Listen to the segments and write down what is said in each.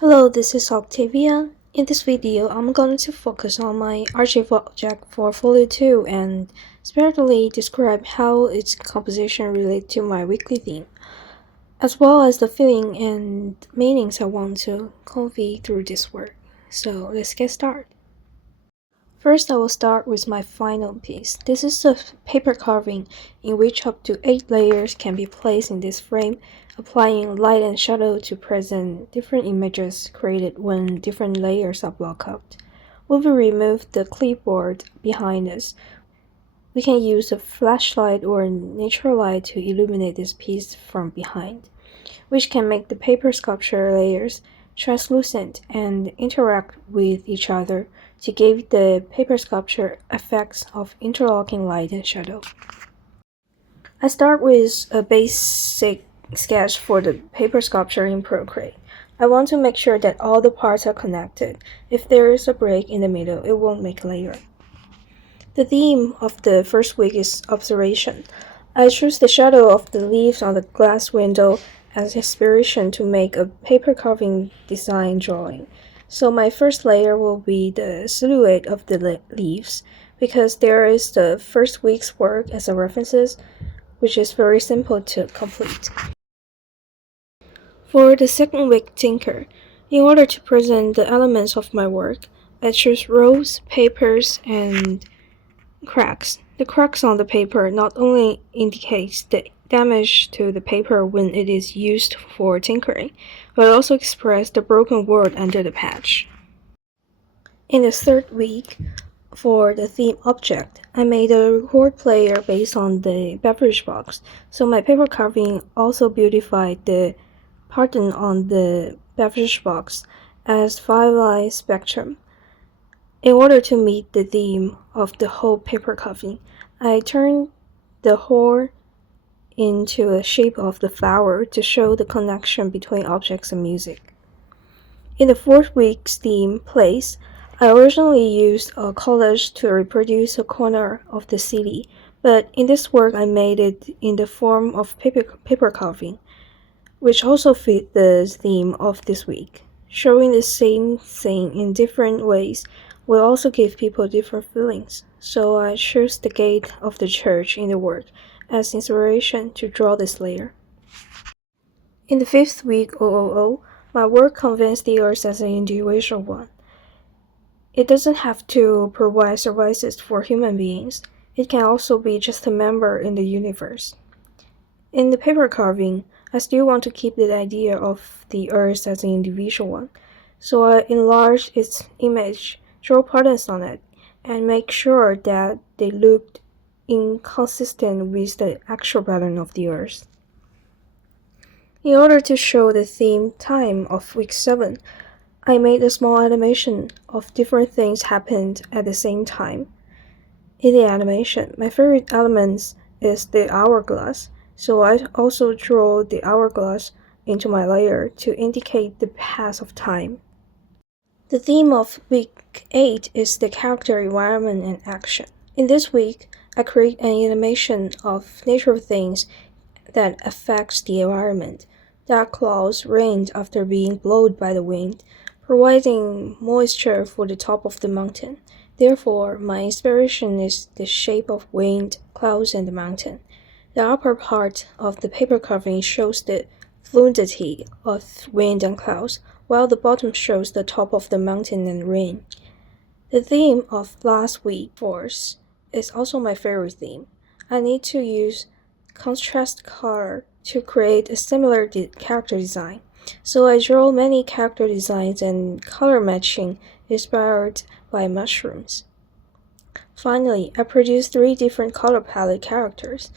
Hello, this is Octavia. In this video, I'm going to focus on my archive object for Folio2 and separately describe how its composition relates to my weekly theme, as well as the feeling and meanings I want to convey through this work. So let's get started. First, I will start with my final piece. This is a paper carving in which up to 8 layers can be placed in this frame, applying light and shadow to present different images created when different layers are blocked out. When we remove the clipboard behind us, we can use a flashlight or natural light to illuminate this piece from behind, which can make the paper sculpture layers translucent and interact with each other to give the paper sculpture effects of interlocking light and shadow. I start with a basic sketch for the paper sculpture in Procreate. I want to make sure that all the parts are connected. If there is a break in the middle, it won't make a layer. The theme of the first week is observation. I choose the shadow of the leaves on the glass window as inspiration to make a paper carving design drawing. So my first layer will be the silhouette of the leaves, because there is the first week's work as a references, which is very simple to complete. For the second week tinker, in order to present the elements of my work, I choose rolls, papers, and cracks. The cracks on the paper not only indicates the damage to the paper when it is used for tinkering, but also express the broken word under the patch. In the third week, for the theme object, I made a record player based on the beverage box, so my paper carving also beautified the pattern on the beverage box as 5-line spectrum. In order to meet the theme of the whole paper carving, I turned the horn into the shape of the flower to show the connection between objects and music. In the fourth week's theme, place, I originally used a collage to reproduce a corner of the city, but in this work I made it in the form of paper carving, which also fit the theme of this week. Showing the same thing in different ways will also give people different feelings, so I chose the gate of the church in the work as inspiration to draw this layer. In the fifth week, 000, my work conveys the Earth as an individual one. It doesn't have to provide services for human beings. It can also be just a member in the universe. In the paper carving, I still want to keep the idea of the Earth as an individual one, so I enlarge its image, draw patterns on it, and make sure that they looked inconsistent with the actual pattern of the Earth. In order to show the theme time of week 7, I made a small animation of different things happened at the same time. In the animation, my favorite element is the hourglass, so I also draw the hourglass into my layer to indicate the pass of time. The theme of week 8 is the character, environment, and action. In this week, I create an animation of natural things that affects the environment. Dark clouds rained after being blown by the wind, providing moisture for the top of the mountain. Therefore, my inspiration is the shape of wind, clouds, and the mountain. The upper part of the paper carving shows the fluidity of wind and clouds, while the bottom shows the top of the mountain and rain. The theme of last week, force, is also my favorite theme. I need to use contrast color to create a similar character design, so I draw many character designs and color matching inspired by mushrooms. Finally, I produce 3 different color palette characters.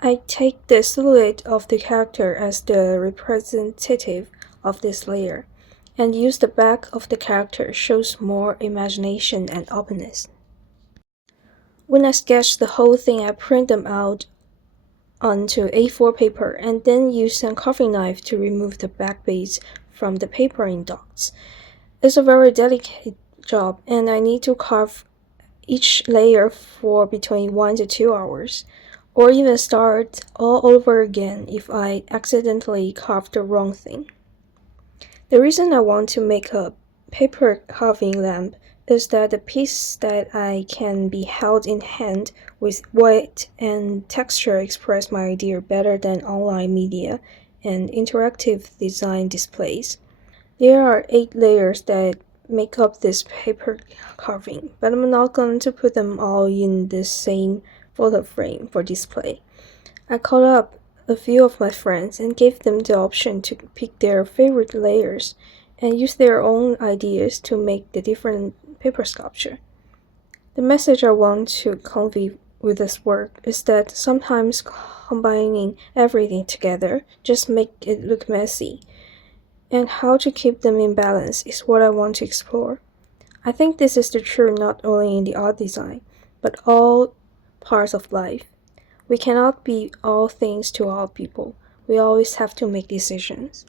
I take the silhouette of the character as the representative of this layer, and use the back of the character shows more imagination and openness. When I sketch the whole thing, I print them out onto A4 paper and then use a carving knife to remove the back beads from the paper in dots. It's a very delicate job, and I need to carve each layer for between 1 to 2 hours, or even start all over again if I accidentally carve the wrong thing. The reason I want to make a paper carving lamp is that the piece that I can be held in hand with weight and texture express my idea better than online media and interactive design displays. There are 8 layers that make up this paper carving, but I'm not going to put them all in the same photo frame for display. I called up a few of my friends and gave them the option to pick their favorite layers and use their own ideas to make the different paper sculpture. The message I want to convey with this work is that sometimes combining everything together just make it look messy, and how to keep them in balance is what I want to explore. I think this is the truth not only in the art design, but all parts of life. We cannot be all things to all people. We always have to make decisions.